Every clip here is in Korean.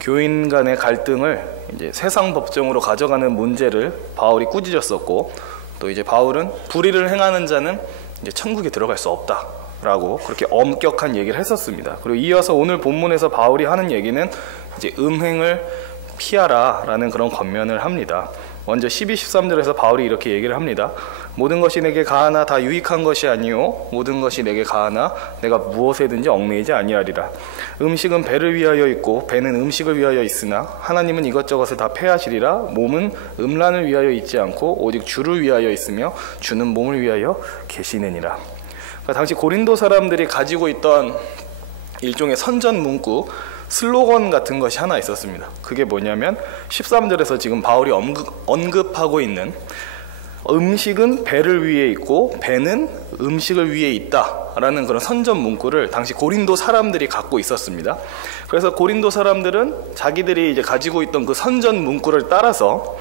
교인 간의 갈등을 이제 세상 법정으로 가져가는 문제를 바울이 꾸짖었었고, 또 이제 바울은 불의를 행하는 자는 이제 천국에 들어갈 수 없다라고 그렇게 엄격한 얘기를 했었습니다. 그리고 이어서 오늘 본문에서 바울이 하는 얘기는 이제 음행을 피하라라는 그런 권면을 합니다. 먼저 12, 13절에서 바울이 이렇게 얘기를 합니다. 모든 것이 내게 가하나 다 유익한 것이 아니요 모든 것이 내게 가하나 내가 무엇에든지 얽매이지 아니하리라. 음식은 배를 위하여 있고 배는 음식을 위하여 있으나 하나님은 이것저것을 다 패하시리라. 몸은 음란을 위하여 있지 않고 오직 주를 위하여 있으며 주는 몸을 위하여 계시느니라. 그러니까 당시 고린도 사람들이 가지고 있던 일종의 선전 문구, 슬로건 같은 것이 하나 있었습니다. 그게 뭐냐면 13절에서 지금 바울이 언급하고 있는 음식은 배를 위에 있고 배는 음식을 위에 있다라는 그런 선전 문구를 당시 고린도 사람들이 갖고 있었습니다. 그래서 고린도 사람들은 자기들이 이제 가지고 있던 그 선전 문구를 따라서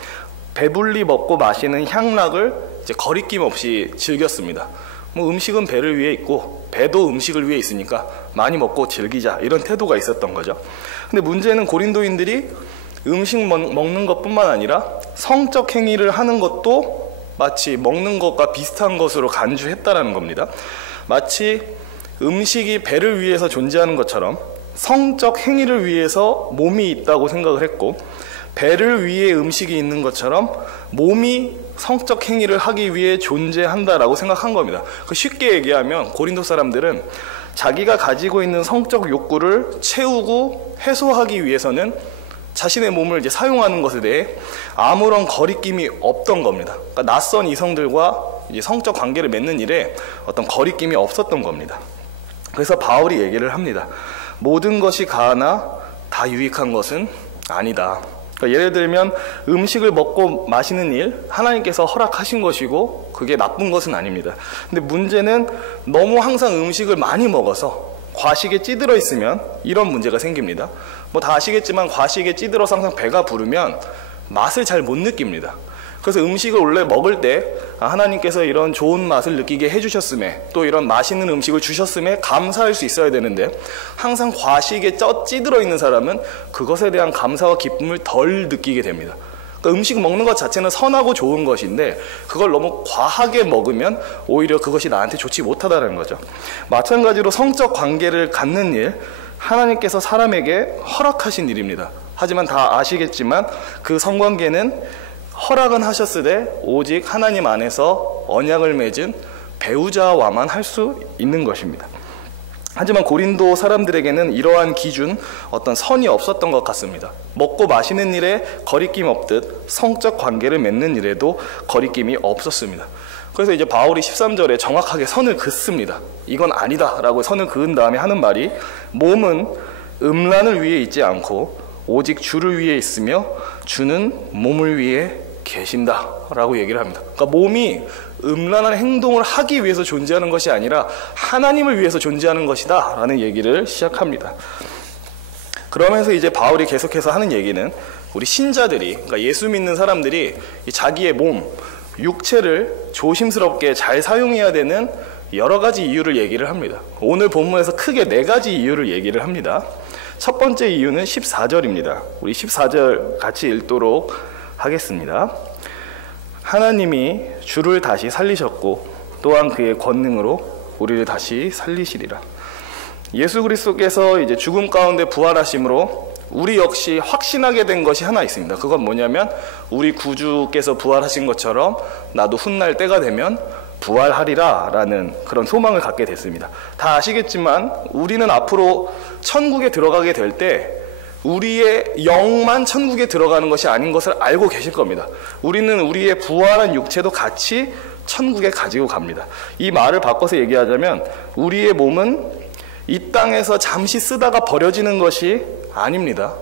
배불리 먹고 마시는 향락을 이제 거리낌 없이 즐겼습니다. 뭐 음식은 배를 위에 있고 배도 음식을 위해 있으니까 많이 먹고 즐기자, 이런 태도가 있었던 거죠. 근데 문제는 고린도인들이 음식 먹는 것뿐만 아니라 성적 행위를 하는 것도 마치 먹는 것과 비슷한 것으로 간주했다라는 겁니다. 마치 음식이 배를 위해서 존재하는 것처럼 성적 행위를 위해서 몸이 있다고 생각을 했고, 배를 위해 음식이 있는 것처럼 몸이 성적 행위를 하기 위해 존재한다라고 생각한 겁니다. 쉽게 얘기하면 고린도 사람들은 자기가 가지고 있는 성적 욕구를 채우고 해소하기 위해서는 자신의 몸을 이제 사용하는 것에 대해 아무런 거리낌이 없던 겁니다. 그러니까 낯선 이성들과 이제 성적 관계를 맺는 일에 어떤 거리낌이 없었던 겁니다. 그래서 바울이 얘기를 합니다. 모든 것이 가하나 다 유익한 것은 아니다. 그러니까 예를 들면 음식을 먹고 마시는 일, 하나님께서 허락하신 것이고 그게 나쁜 것은 아닙니다. 근데 문제는 너무 항상 음식을 많이 먹어서 과식에 찌들어 있으면 이런 문제가 생깁니다. 뭐 다 아시겠지만 과식에 찌들어서 항상 배가 부르면 맛을 잘 못 느낍니다. 그래서 음식을 원래 먹을 때 하나님께서 이런 좋은 맛을 느끼게 해주셨음에, 또 이런 맛있는 음식을 주셨음에 감사할 수 있어야 되는데, 항상 과식에 찌들어 있는 사람은 그것에 대한 감사와 기쁨을 덜 느끼게 됩니다. 그러니까 음식 먹는 것 자체는 선하고 좋은 것인데 그걸 너무 과하게 먹으면 오히려 그것이 나한테 좋지 못하다는 거죠. 마찬가지로 성적 관계를 갖는 일, 하나님께서 사람에게 허락하신 일입니다. 하지만 다 아시겠지만 그 성관계는 허락은 하셨으되 오직 하나님 안에서 언약을 맺은 배우자와만 할 수 있는 것입니다. 하지만 고린도 사람들에게는 이러한 기준, 어떤 선이 없었던 것 같습니다. 먹고 마시는 일에 거리낌 없듯 성적 관계를 맺는 일에도 거리낌이 없었습니다. 그래서 이제 바울이 13절에 정확하게 선을 긋습니다. 이건 아니다 라고 선을 그은 다음에 하는 말이, 몸은 음란을 위해 있지 않고 오직 주를 위해 있으며 주는 몸을 위해 계신다 라고 얘기를 합니다. 그러니까 몸이 음란한 행동을 하기 위해서 존재하는 것이 아니라 하나님을 위해서 존재하는 것이다 라는 얘기를 시작합니다. 그러면서 이제 바울이 계속해서 하는 얘기는 우리 신자들이, 그러니까 예수 믿는 사람들이 자기의 몸, 육체를 조심스럽게 잘 사용해야 되는 여러 가지 이유를 얘기를 합니다. 오늘 본문에서 크게 4가지 이유를 얘기를 합니다. 첫 번째 이유는 14절입니다. 우리 14절 같이 읽도록 하겠습니다. 하나님이 주를 다시 살리셨고 또한 그의 권능으로 우리를 다시 살리시리라. 예수 그리스도께서 이제 죽음 가운데 부활하심으로 우리 역시 확신하게 된 것이 하나 있습니다. 그건 뭐냐면 우리 구주께서 부활하신 것처럼 나도 훗날 때가 되면 부활하리라 라는 그런 소망을 갖게 됐습니다. 다 아시겠지만 우리는 앞으로 천국에 들어가게 될 때 우리의 영만 천국에 들어가는 것이 아닌 것을 알고 계실 겁니다. 우리는 우리의 부활한 육체도 같이 천국에 가지고 갑니다. 이 말을 바꿔서 얘기하자면 우리의 몸은 이 땅에서 잠시 쓰다가 버려지는 것이 아닙니다.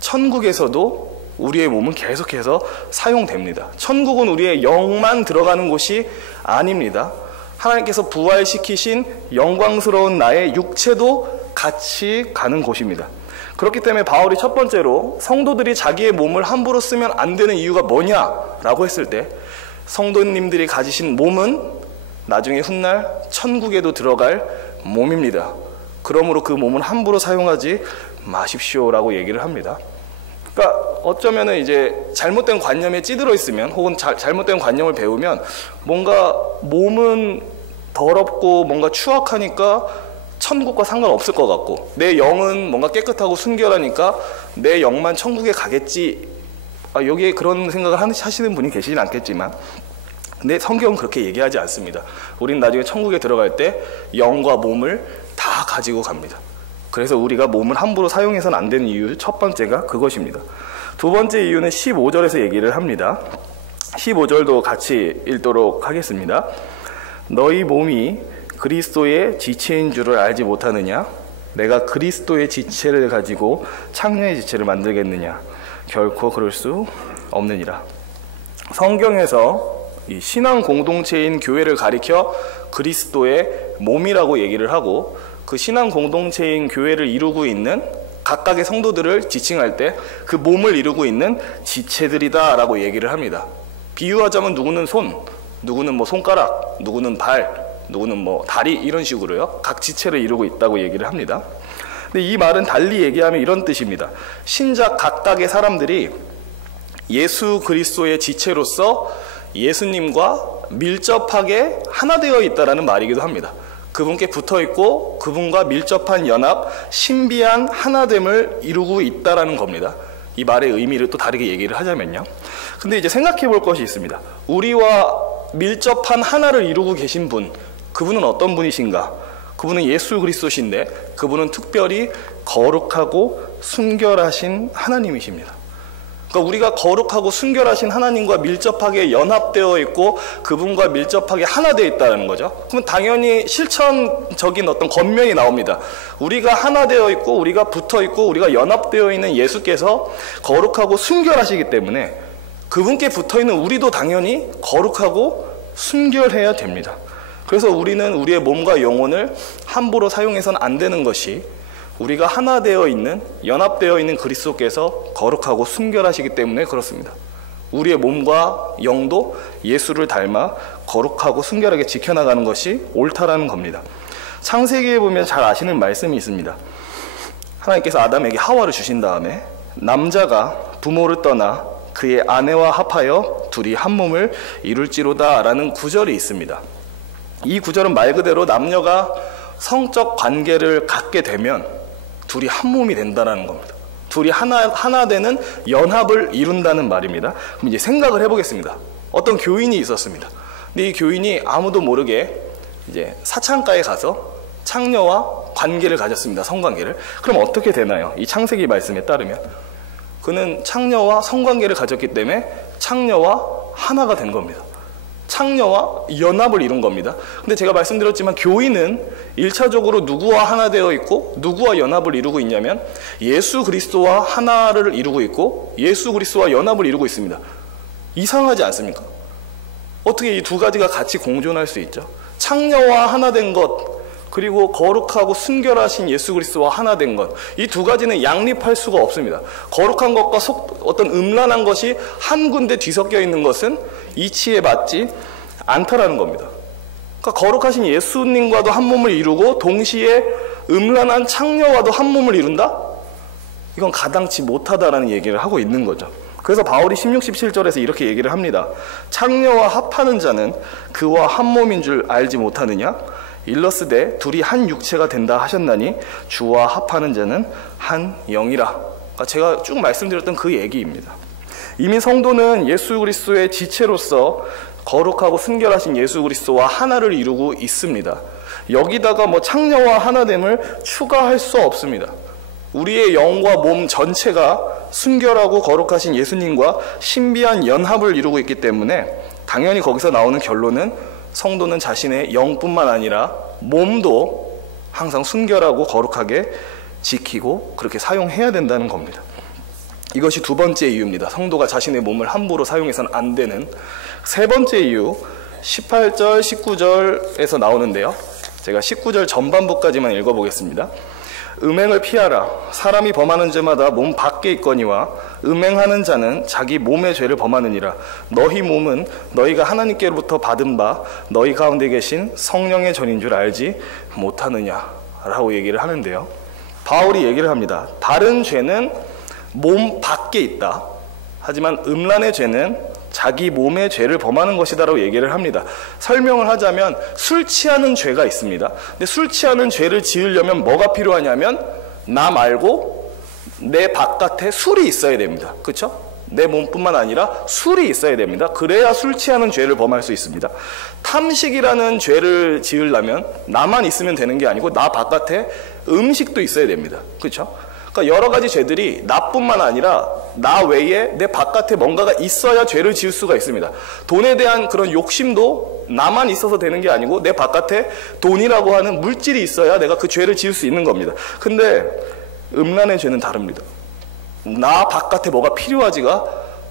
천국에서도 우리의 몸은 계속해서 사용됩니다. 천국은 우리의 영만 들어가는 곳이 아닙니다. 하나님께서 부활시키신 영광스러운 나의 육체도 같이 가는 곳입니다. 그렇기 때문에 바울이 첫 번째로 성도들이 자기의 몸을 함부로 쓰면 안 되는 이유가 뭐냐라고 했을 때, 성도님들이 가지신 몸은 나중에 훗날 천국에도 들어갈 몸입니다. 그러므로 그 몸은 함부로 사용하지 마십시오라고 얘기를 합니다. 그러니까 어쩌면은 이제 잘못된 관념에 찌들어 있으면 혹은 잘못된 관념을 배우면 뭔가 몸은 더럽고 뭔가 추악하니까 천국과 상관없을 것 같고 내 영은 뭔가 깨끗하고 순결하니까 내 영만 천국에 가겠지, 여기에 그런 생각을 하시는 분이 계시진 않겠지만, 근데 성경은 그렇게 얘기하지 않습니다. 우린 나중에 천국에 들어갈 때 영과 몸을 다 가지고 갑니다. 그래서 우리가 몸을 함부로 사용해서는 안 되는 이유 첫 번째가 그것입니다. 두 번째 이유는 15절에서 얘기를 합니다. 15절도 같이 읽도록 하겠습니다. 너희 몸이 그리스도의 지체인 줄을 알지 못하느냐? 내가 그리스도의 지체를 가지고 창녀의 지체를 만들겠느냐? 결코 그럴 수 없느니라. 성경에서 이 신앙 공동체인 교회를 가리켜 그리스도의 몸이라고 얘기를 하고, 그 신앙 공동체인 교회를 이루고 있는 각각의 성도들을 지칭할 때 그 몸을 이루고 있는 지체들이다 라고 얘기를 합니다. 비유하자면 누구는 손, 누구는 뭐 손가락, 누구는 발, 누구는 뭐 다리, 이런 식으로요. 각 지체를 이루고 있다고 얘기를 합니다. 근데 이 말은 달리 얘기하면 이런 뜻입니다. 신자 각각의 사람들이 예수 그리스도의 지체로서 예수님과 밀접하게 하나 되어 있다라는 말이기도 합니다. 그분께 붙어 있고 그분과 밀접한 연합, 신비한 하나됨을 이루고 있다라는 겁니다. 이 말의 의미를 또 다르게 얘기를 하자면요. 근데 이제 생각해 볼 것이 있습니다. 우리와 밀접한 하나를 이루고 계신 분, 그분은 어떤 분이신가? 그분은 예수 그리스도신데 그분은 특별히 거룩하고 순결하신 하나님이십니다. 그러니까 우리가 거룩하고 순결하신 하나님과 밀접하게 연합되어 있고 그분과 밀접하게 하나 되어 있다는 거죠. 그럼 당연히 실천적인 어떤 겉면이 나옵니다. 우리가 하나 되어 있고 우리가 붙어 있고 우리가 연합되어 있는 예수께서 거룩하고 순결하시기 때문에 그분께 붙어 있는 우리도 당연히 거룩하고 순결해야 됩니다. 그래서 우리는 우리의 몸과 영혼을 함부로 사용해서는 안 되는 것이, 우리가 하나 되어 있는, 연합되어 있는 그리스도께서 거룩하고 순결하시기 때문에 그렇습니다. 우리의 몸과 영도 예수를 닮아 거룩하고 순결하게 지켜나가는 것이 옳다라는 겁니다. 창세기에 보면 잘 아시는 말씀이 있습니다. 하나님께서 아담에게 하와를 주신 다음에 남자가 부모를 떠나 그의 아내와 합하여 둘이 한 몸을 이룰지로다 라는 구절이 있습니다. 이 구절은 말 그대로 남녀가 성적 관계를 갖게 되면 둘이 한 몸이 된다는 겁니다. 둘이 하나 되는 연합을 이룬다는 말입니다. 그럼 이제 생각을 해보겠습니다. 어떤 교인이 있었습니다. 근데 이 교인이 아무도 모르게 이제 사창가에 가서 창녀와 관계를 가졌습니다. 성관계를. 그럼 어떻게 되나요? 이 창세기 말씀에 따르면 그는 창녀와 성관계를 가졌기 때문에 창녀와 하나가 된 겁니다. 창녀와 연합을 이룬 겁니다. 근데 제가 말씀드렸지만 교인은 1차적으로 누구와 하나 되어 있고 누구와 연합을 이루고 있냐면 예수 그리스도와 하나를 이루고 있고 예수 그리스도와 연합을 이루고 있습니다. 이상하지 않습니까? 어떻게 이 두 가지가 같이 공존할 수 있죠? 창녀와 하나 된 것, 그리고 거룩하고 순결하신 예수 그리스도와 하나 된 것, 이 두 가지는 양립할 수가 없습니다. 거룩한 것과 어떤 음란한 것이 한 군데 뒤섞여 있는 것은 이치에 맞지 않다라는 겁니다. 그러니까 거룩하신 예수님과도 한 몸을 이루고 동시에 음란한 창녀와도 한 몸을 이룬다? 이건 가당치 못하다라는 얘기를 하고 있는 거죠. 그래서 바울이 16, 17절에서 이렇게 얘기를 합니다. 창녀와 합하는 자는 그와 한 몸인 줄 알지 못하느냐? 일러스되 둘이 한 육체가 된다 하셨나니 주와 합하는 자는 한 영이라. 그러니까 제가 쭉 말씀드렸던 그 얘기입니다. 이미 성도는 예수 그리스도의 지체로서 거룩하고 순결하신 예수 그리스도와 하나를 이루고 있습니다. 여기다가 뭐 창녀와 하나됨을 추가할 수 없습니다. 우리의 영과 몸 전체가 순결하고 거룩하신 예수님과 신비한 연합을 이루고 있기 때문에 당연히 거기서 나오는 결론은 성도는 자신의 영뿐만 아니라 몸도 항상 순결하고 거룩하게 지키고 그렇게 사용해야 된다는 겁니다. 이것이 두 번째 이유입니다. 성도가 자신의 몸을 함부로 사용해서는 안 되는. 세 번째 이유, 18절, 19절에서 나오는데요. 제가 19절 전반부까지만 읽어보겠습니다. 음행을 피하라. 사람이 범하는 죄마다 몸 밖에 있거니와 음행하는 자는 자기 몸의 죄를 범하느니라. 너희 몸은 너희가 하나님께로부터 받은 바 너희 가운데 계신 성령의 전인 줄 알지 못하느냐 라고 얘기를 하는데요. 바울이 얘기를 합니다. 다른 죄는 몸 밖에 있다. 하지만 음란의 죄는 자기 몸의 죄를 범하는 것이다라고 얘기를 합니다. 설명을 하자면 술 취하는 죄가 있습니다. 근데 술 취하는 죄를 지으려면 뭐가 필요하냐면 나 말고 내 바깥에 술이 있어야 됩니다. 그렇죠? 내 몸뿐만 아니라 술이 있어야 됩니다. 그래야 술 취하는 죄를 범할 수 있습니다. 탐식이라는 죄를 지으려면 나만 있으면 되는 게 아니고 나 바깥에 음식도 있어야 됩니다. 그렇죠? 그러니까 여러 가지 죄들이 나뿐만 아니라 나 외에 내 바깥에 뭔가가 있어야 죄를 지을 수가 있습니다. 돈에 대한 그런 욕심도 나만 있어서 되는 게 아니고 내 바깥에 돈이라고 하는 물질이 있어야 내가 그 죄를 지을 수 있는 겁니다. 근데 음란의 죄는 다릅니다. 나 바깥에 뭐가 필요하지가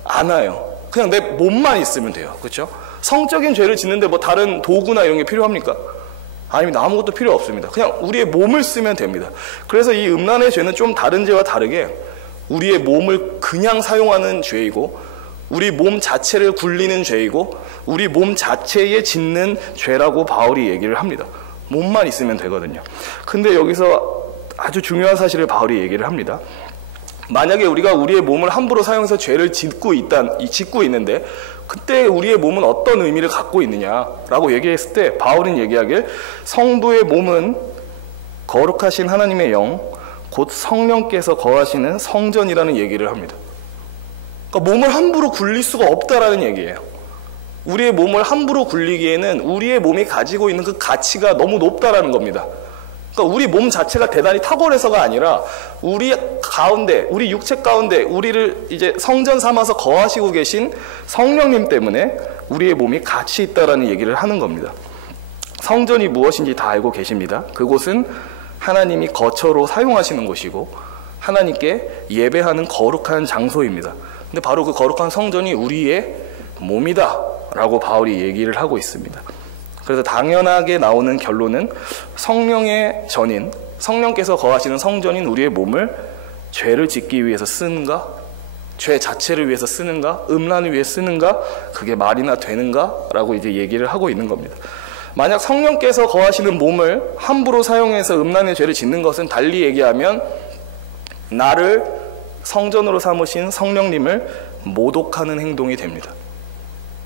않아요. 그냥 내 몸만 있으면 돼요. 그렇죠? 성적인 죄를 짓는데 뭐 다른 도구나 이런 게 필요합니까? 아니면 아무것도 필요 없습니다. 그냥 우리의 몸을 쓰면 됩니다. 그래서 이 음란의 죄는 좀 다른 죄와 다르게 우리의 몸을 그냥 사용하는 죄이고 우리 몸 자체를 굴리는 죄이고 우리 몸 자체에 짓는 죄라고 바울이 얘기를 합니다. 몸만 있으면 되거든요. 근데 여기서 아주 중요한 사실을 바울이 얘기를 합니다. 만약에 우리가 우리의 몸을 함부로 사용해서 죄를 짓고 있는데 그때 우리의 몸은 어떤 의미를 갖고 있느냐라고 얘기했을 때 바울은 얘기하길 성도의 몸은 거룩하신 하나님의 영 곧 성령께서 거하시는 성전이라는 얘기를 합니다. 그러니까 몸을 함부로 굴릴 수가 없다라는 얘기예요. 우리의 몸을 함부로 굴리기에는 우리의 몸이 가지고 있는 그 가치가 너무 높다라는 겁니다. 그러니까 우리 몸 자체가 대단히 탁월해서가 아니라 우리 가운데, 우리 육체 가운데 우리를 이제 성전 삼아서 거하시고 계신 성령님 때문에 우리의 몸이 가치 있다라는 얘기를 하는 겁니다. 성전이 무엇인지 다 알고 계십니다. 그곳은 하나님이 거처로 사용하시는 곳이고 하나님께 예배하는 거룩한 장소입니다. 근데 바로 그 거룩한 성전이 우리의 몸이다 라고 바울이 얘기를 하고 있습니다. 그래서 당연하게 나오는 결론은 성령의 전인, 성령께서 거하시는 성전인 우리의 몸을 죄를 짓기 위해서 쓰는가? 죄 자체를 위해서 쓰는가? 음란을 위해 쓰는가? 그게 말이나 되는가? 라고 이제 얘기를 하고 있는 겁니다. 만약 성령께서 거하시는 몸을 함부로 사용해서 음란의 죄를 짓는 것은 달리 얘기하면 나를 성전으로 삼으신 성령님을 모독하는 행동이 됩니다.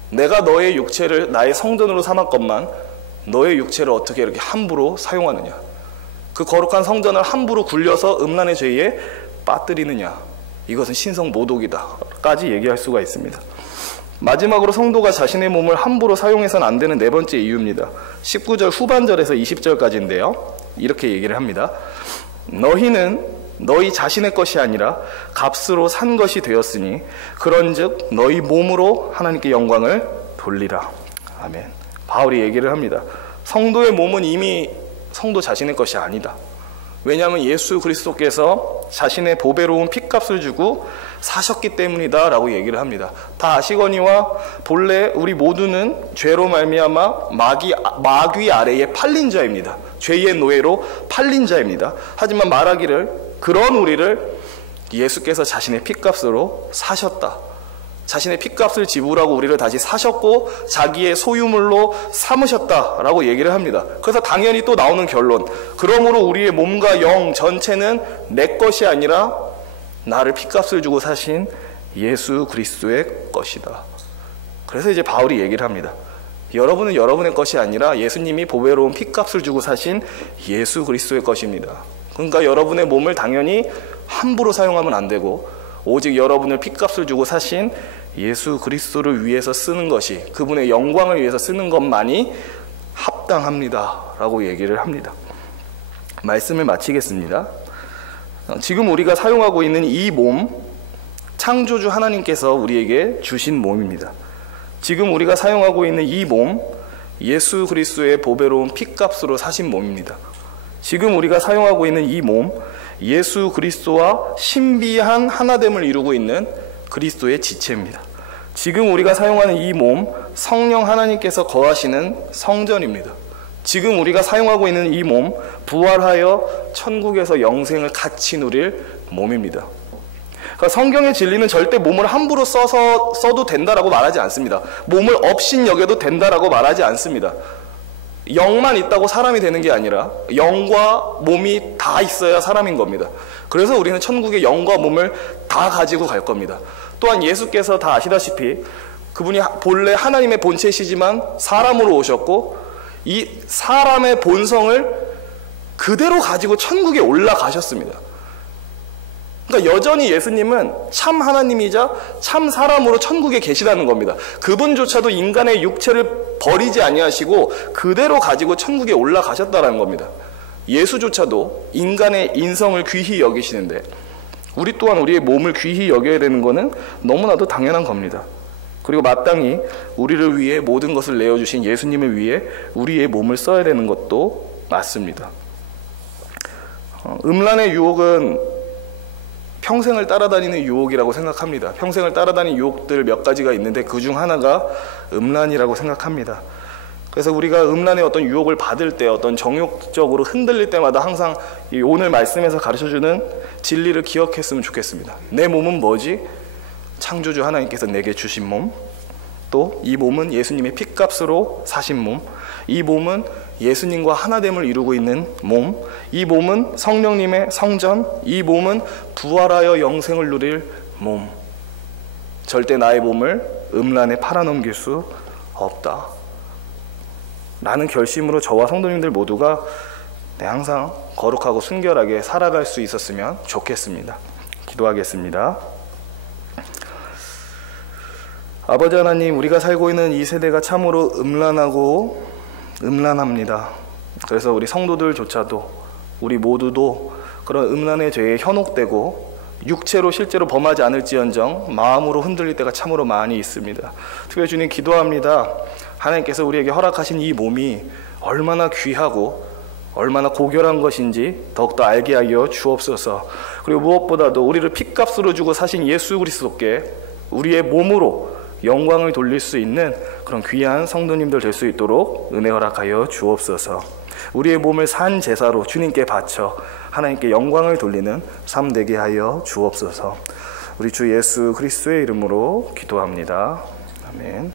내가 너의 육체를 나의 성전으로 삼았건만 너의 육체를 어떻게 이렇게 함부로 사용하느냐, 그 거룩한 성전을 함부로 굴려서 음란의 죄에 빠뜨리느냐, 이것은 신성 모독이다 까지 얘기할 수가 있습니다. 마지막으로 성도가 자신의 몸을 함부로 사용해서는 안 되는 네 번째 이유입니다. 19절 후반절에서 20절까지인데요 이렇게 얘기를 합니다. 너희는 너희 자신의 것이 아니라 값으로 산 것이 되었으니 그런즉 너희 몸으로 하나님께 영광을 돌리라. 아멘. 바울이 얘기를 합니다. 성도의 몸은 이미 성도 자신의 것이 아니다. 왜냐하면 예수 그리스도께서 자신의 보배로운 핏값을 주고 사셨기 때문이다 라고 얘기를 합니다. 다 아시거니와 본래 우리 모두는 죄로 말미암아 마귀 아래에 팔린 자입니다. 죄의 노예로 팔린 자입니다. 하지만 말하기를 그런 우리를 예수께서 자신의 핏값으로 사셨다. 자신의 핏값을 지불하고 우리를 다시 사셨고 자기의 소유물로 삼으셨다라고 얘기를 합니다. 그래서 당연히 또 나오는 결론, 그러므로 우리의 몸과 영 전체는 내 것이 아니라 나를 핏값을 주고 사신 예수 그리스도의 것이다. 그래서 이제 바울이 얘기를 합니다. 여러분은 여러분의 것이 아니라 예수님이 보배로운 핏값을 주고 사신 예수 그리스도의 것입니다. 그러니까 여러분의 몸을 당연히 함부로 사용하면 안 되고 오직 여러분을 핏값을 주고 사신 예수 그리스도를 위해서 쓰는 것이, 그분의 영광을 위해서 쓰는 것만이 합당합니다 라고 얘기를 합니다. 말씀을 마치겠습니다. 지금 우리가 사용하고 있는 이 몸, 창조주 하나님께서 우리에게 주신 몸입니다. 지금 우리가 사용하고 있는 이 몸, 예수 그리스도의 보배로운 핏값으로 사신 몸입니다. 지금 우리가 사용하고 있는 이 몸, 예수 그리스도와 신비한 하나됨을 이루고 있는 그리스도의 지체입니다. 지금 우리가 사용하는 이 몸, 성령 하나님께서 거하시는 성전입니다. 지금 우리가 사용하고 있는 이 몸, 부활하여 천국에서 영생을 같이 누릴 몸입니다. 그러니까 성경의 진리는 절대 몸을 함부로 써도 된다라고 말하지 않습니다. 몸을 업신 여겨도 된다라고 말하지 않습니다. 영만 있다고 사람이 되는 게 아니라 영과 몸이 다 있어야 사람인 겁니다. 그래서 우리는 천국에 영과 몸을 다 가지고 갈 겁니다. 또한 예수께서 다 아시다시피 그분이 본래 하나님의 본체시지만 사람으로 오셨고 이 사람의 본성을 그대로 가지고 천국에 올라가셨습니다. 그러니까 여전히 예수님은 참 하나님이자 참 사람으로 천국에 계시다는 겁니다. 그분조차도 인간의 육체를 버리지 아니하시고 그대로 가지고 천국에 올라가셨다는 겁니다. 예수조차도 인간의 인성을 귀히 여기시는데 우리 또한 우리의 몸을 귀히 여겨야 되는 것은 너무나도 당연한 겁니다. 그리고 마땅히 우리를 위해 모든 것을 내어주신 예수님을 위해 우리의 몸을 써야 되는 것도 맞습니다. 음란의 유혹은 평생을 따라다니는 유혹이라고 생각합니다. 평생을 따라다니는 유혹들 몇 가지가 있는데 그중 하나가 음란이라고 생각합니다. 그래서 우리가 음란의 어떤 유혹을 받을 때 어떤 정욕적으로 흔들릴 때마다 항상 이 오늘 말씀에서 가르쳐주는 진리를 기억했으면 좋겠습니다. 내 몸은 뭐지? 창조주 하나님께서 내게 주신 몸, 또 이 몸은 예수님의 핏값으로 사신 몸, 이 몸은 예수님과 하나됨을 이루고 있는 몸, 이 몸은 성령님의 성전, 이 몸은 부활하여 영생을 누릴 몸. 절대 나의 몸을 음란에 팔아넘길 수 없다 라는 결심으로 저와 성도님들 모두가 항상 거룩하고 순결하게 살아갈 수 있었으면 좋겠습니다. 기도하겠습니다. 아버지 하나님, 우리가 살고 있는 이 세대가 참으로 음란합니다. 그래서 우리 성도들조차도 우리 모두도 그런 음란의 죄에 현혹되고 육체로 실제로 범하지 않을지언정 마음으로 흔들릴 때가 참으로 많이 있습니다. 특별히 주님 기도합니다. 하나님께서 우리에게 허락하신 이 몸이 얼마나 귀하고 얼마나 고결한 것인지 더욱더 알게 하여 주옵소서. 그리고 무엇보다도 우리를 핏값으로 주고 사신 예수 그리스도께 우리의 몸으로 영광을 돌릴 수 있는 그런 귀한 성도님들 될 수 있도록 은혜 허락하여 주옵소서. 우리의 몸을 산 제사로 주님께 바쳐 하나님께 영광을 돌리는 삶 되게 하여 주옵소서. 우리 주 예수 그리스도의 이름으로 기도합니다. 아멘.